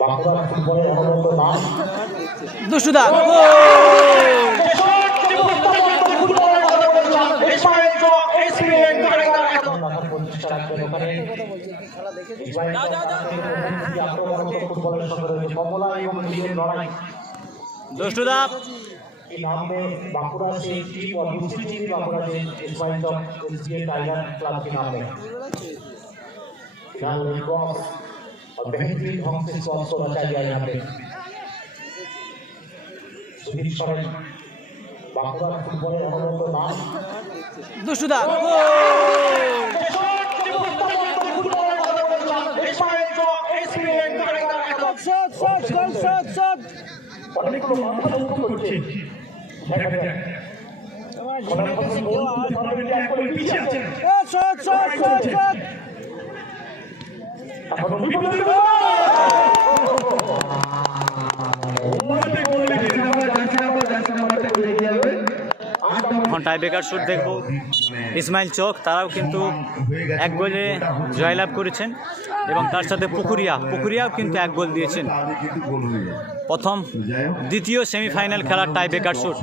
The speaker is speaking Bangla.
বাঁকুড়া ফুটবলের অনবদ্য নাম দুষ্টুদা প্রতিষ্ঠা রাখবেন ওখানে ফুটবলের সঙ্গে রয়েছে কমলা এবং লীগের লড়াই দুষ্টুদা नाम में बांकुड़ा से टीम और दूसरी टीम बांकुड़ा से इस्माइल चौक एसबीआई टाइगर क्लब के नाम में फिलहाल क्रॉस और बेहतरीन ढंग से क्रॉस को बचा गया यहाँ पे सुधीर सोरेन बांकुड़ा फुटबॉलेर अनबद्য नाम দুষ্টুদা অনেকগুলো মাথা মুক্ত করছে দেখা যায় এখন টাইব্রেকার শুট দেখবো ইসমাইল চক, তারাও কিন্তু এক গোলে জয়লাভ করেছেন এবং তার সাথে পুকুরিয়াও কিন্তু এক গোল দিয়েছেন। প্রথম দ্বিতীয় সেমিফাইনাল খেলার টাইব্রেকার শুট।